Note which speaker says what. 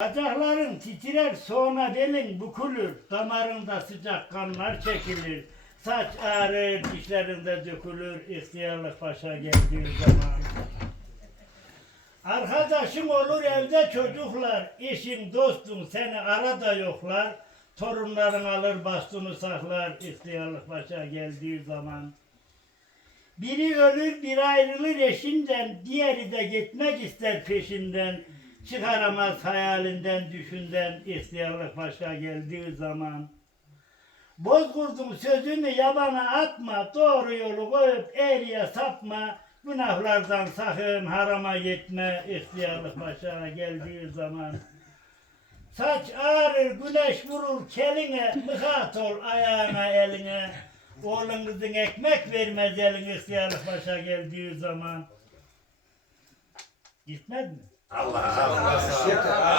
Speaker 1: Bacakların titrer sonra belin bükülür. Damarında sıcak kanlar çekilir. Saç ağrır, dişlerinde dökülür. İhtiyarlık başa geldiği zaman. Arkadaşın olur evde çocuklar. Eşin, dostun seni arada yoklar. Torunların alır bastonu saklar. İhtiyarlık başa geldiği zaman. Biri ölür, biri ayrılır eşinden, diğeri de gitmek ister peşinden. Çıkaramaz hayalinden, düşünden, ihtiyarlık başa geldiği zaman. Bozkurdun sözünü yabana atma, doğru yolu koyup eğriye sapma. Günahlardan sakın harama gitme, ihtiyarlık başa geldiği zaman. Saç ağrır, güneş vurur keline, mıhat ol ayağına eline. Oğlunuzun ekmek vermez elin ihtiyarlık başa geldiği zaman. Gitmez mi?
Speaker 2: Allah Allah.